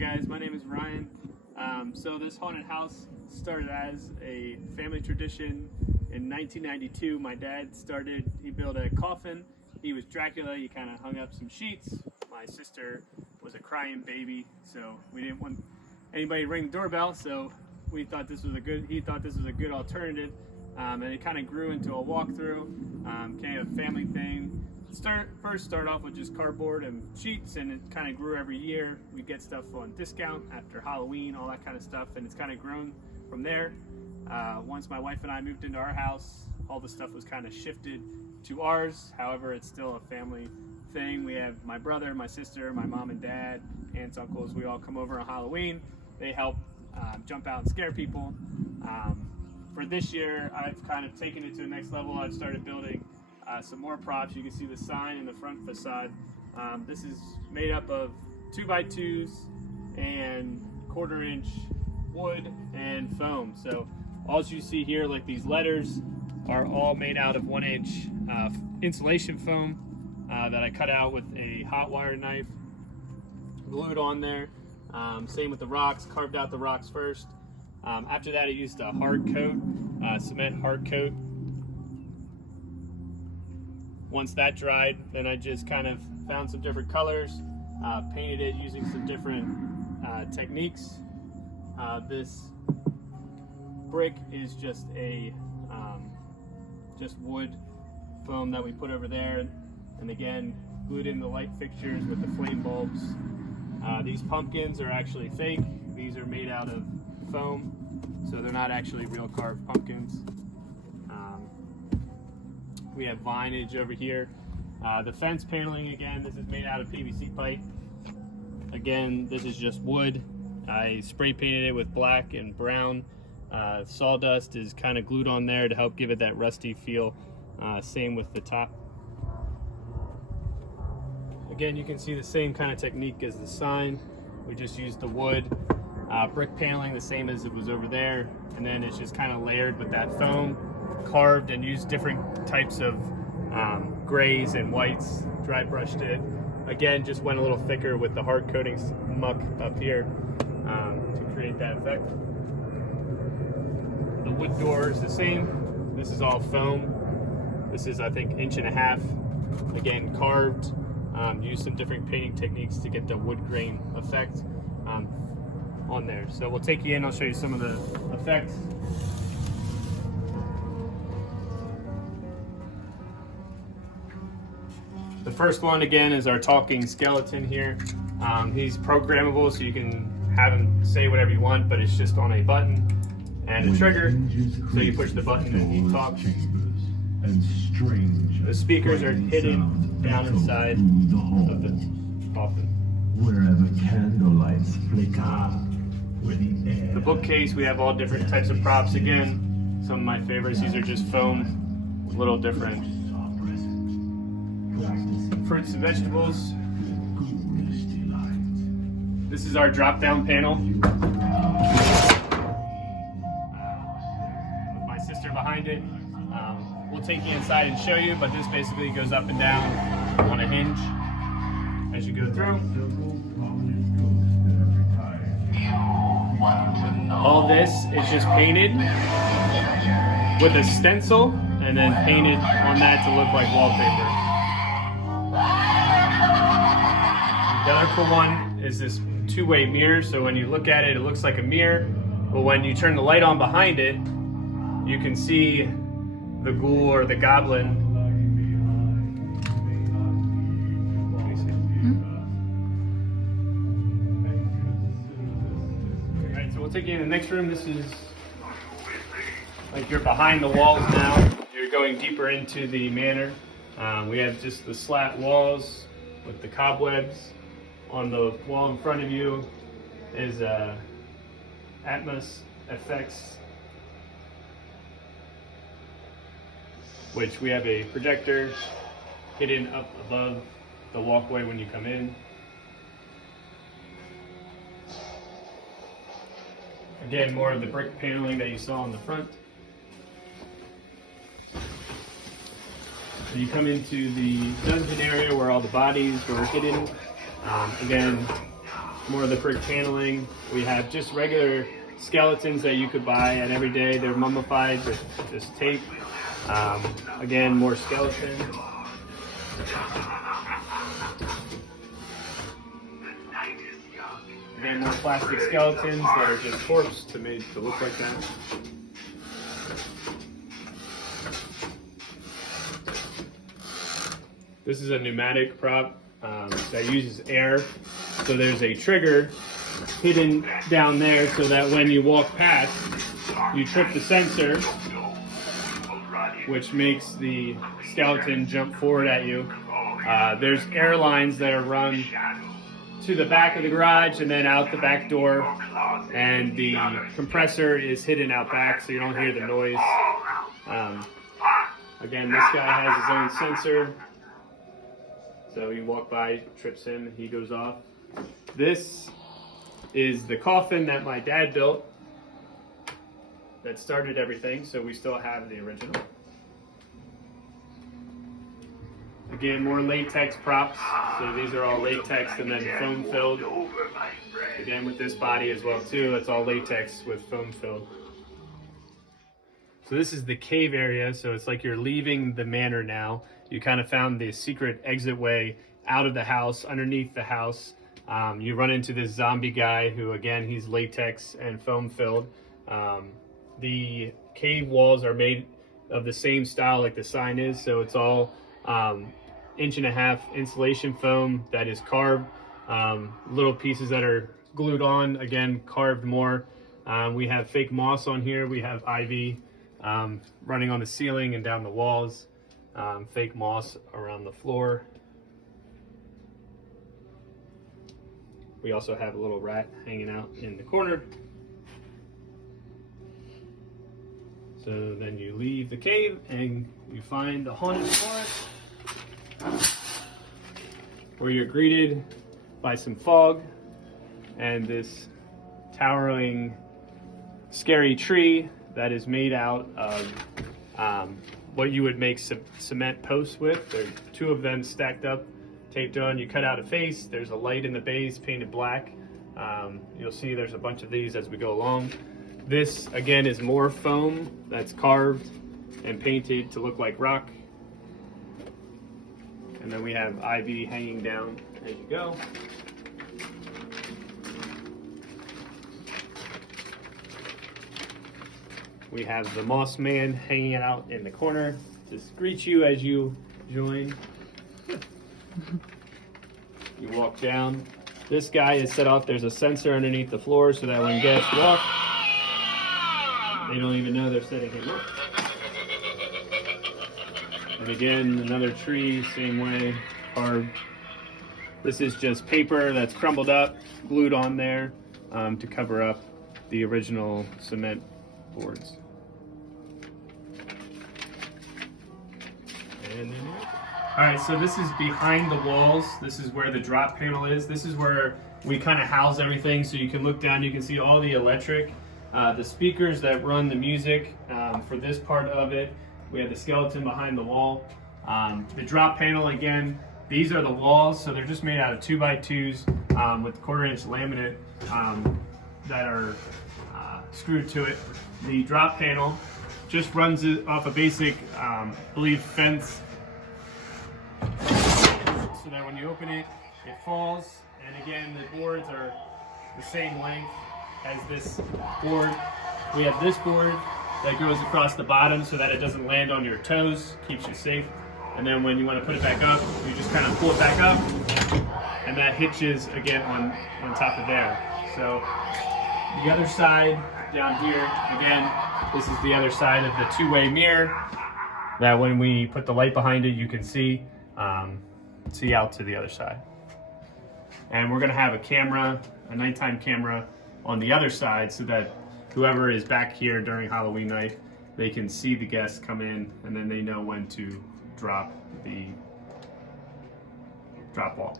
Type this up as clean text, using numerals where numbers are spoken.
guys, my name is Ryan. So this haunted house started as a family tradition in 1992. My dad he built a coffin. He was Dracula. He kind of hung up some sheets. My sister was a crying baby, so we didn't want anybody to ring the doorbell. So he thought this was a good alternative, and it kind of grew into a walkthrough, kind of a family thing. First started off with just cardboard and sheets, and it kind of grew every year. We get stuff on discount after Halloween, all that kind of stuff, and it's kind of grown from there. Once my wife and I moved into our house, all the stuff was kind of shifted to ours. However, it's still a family thing. We have my brother, my sister, my mom and dad, aunts, uncles. We all come over on Halloween. They help jump out and scare people. For this year, I've kind of taken it to the next level. I've started building some more props. You can see the sign in the front facade. This is made up of 2x2s and 1/4 inch wood and foam. So all you see here, like these letters, are all made out of 1 inch insulation foam that I cut out with a hot wire knife, glued on there. Same with the rocks, carved out the rocks first. After that, I used a hard coat, cement hard coat. Once that dried, then I just kind of found some different colors, painted it using some different techniques. This brick is just wood foam that we put over there, and again glued in the light fixtures with the flame bulbs. These pumpkins are actually fake. These are made out of foam, so they're not actually real carved pumpkins. We have vinage over here. The fence paneling, again, this is made out of PVC pipe. Again, this is just wood. I spray painted it with black and brown. Sawdust is kind of glued on there to help give it that rusty feel. Same with the top. Again, you can see the same kind of technique as the sign. We just used the wood. Brick paneling, the same as it was over there. And then it's just kind of layered with that foam, carved, and used different types of grays and whites, dry brushed it. Again, just went a little thicker with the hard coatings muck up here to create that effect. The wood door is the same. This is all foam. This is, I think, 1.5 inches. Again, carved. Used some different painting techniques to get the wood grain effect on there. So we'll take you in, I'll show you some of the effects. The first one, again, is our talking skeleton here. He's programmable, so you can have him say whatever you want, but it's just on a button and a trigger. So you push the button and he talks. The speakers are hidden down inside of the coffin. Wherever candlelights flicker. The bookcase, we have all different types of props. Again, some of my favorites. These are just foam, a little different. Fruits and vegetables. This is our drop-down panel. With my sister behind it. We'll take you inside and show you, but this basically goes up and down on a hinge as you go through. All this is just painted with a stencil and then painted on that to look like wallpaper. The other cool one is this two-way mirror, so when you look at it, it looks like a mirror, but when you turn the light on behind it, you can see the ghoul or the goblin. Alright, so we'll take you in the next room. This is like you're behind the walls now. You're going deeper into the manor. We have just the slat walls with the cobwebs. On the wall in front of you is Atmos FX, which we have a projector hidden up above the walkway when you come in. Again, more of the brick paneling that you saw in the front. So you come into the dungeon area where all the bodies were hidden. Again, more of the brick paneling. We have just regular skeletons that you could buy at every day. They're mummified with just tape. Again, more skeletons. Again, more plastic skeletons that are just corpse to made to look like that. This is a pneumatic prop that uses air. So there's a trigger hidden down there so that when you walk past, you trip the sensor, which makes the skeleton jump forward at you. There's air lines that are run to the back of the garage and then out the back door, and the compressor is hidden out back so you don't hear the noise. Again, this guy has his own sensor, so you walk by, trips him, he goes off. This is the coffin that my dad built that started everything, so we still have the original. Again, more latex props. So these are all latex and then foam filled. Again, with this body as well too, it's all latex with foam filled. So this is the cave area. So it's like you're leaving the manor now. You kind of found the secret exit way out of the house, underneath the house. You run into this zombie guy who, again, he's latex and foam filled. The cave walls are made of the same style like the sign is. So it's all 1.5-inch insulation foam that is carved, little pieces that are glued on, again carved more. We have fake moss on here, we have ivy running on the ceiling and down the walls, fake moss around the floor. We also have a little rat hanging out in the corner. So then you leave the cave and you find the haunted forest, where you're greeted by some fog and this towering, scary tree that is made out of what you would make cement posts with. There are 2 of them stacked up, taped on. You cut out a face. There's a light in the base painted black. You'll see there's a bunch of these as we go along. This, again, is more foam that's carved and painted to look like rock. And then we have ivy hanging down as you go. We have the Moss Man hanging out in the corner to greet you as you join. You walk down. This guy is set off. There's a sensor underneath the floor so that when guests walk, they don't even know they're setting him up. And again, another tree, same way, carved. This is just paper that's crumbled up, glued on there to cover up the original cement boards. And then, all right, so this is behind the walls. This is where the drop panel is. This is where we kind of house everything, so you can look down, you can see all the electric. The speakers that run the music for this part of it. We have the skeleton behind the wall. The drop panel, again, these are the walls, so they're just made out of 2x2s with 1/4-inch laminate that are screwed to it. The drop panel just runs it off a basic, I believe, fence, so that when you open it, it falls. And again, the boards are the same length as this board. We have this board that goes across the bottom so that it doesn't land on your toes, keeps you safe. And then when you want to put it back up, you just kind of pull it back up, and that hitches again on top of there. So the other side down here, again, this is the other side of the 2-way mirror that when we put the light behind it, you can see out to the other side. And we're gonna have a camera, a nighttime camera on the other side so that whoever is back here during Halloween night, they can see the guests come in and then they know when to drop the drop wall.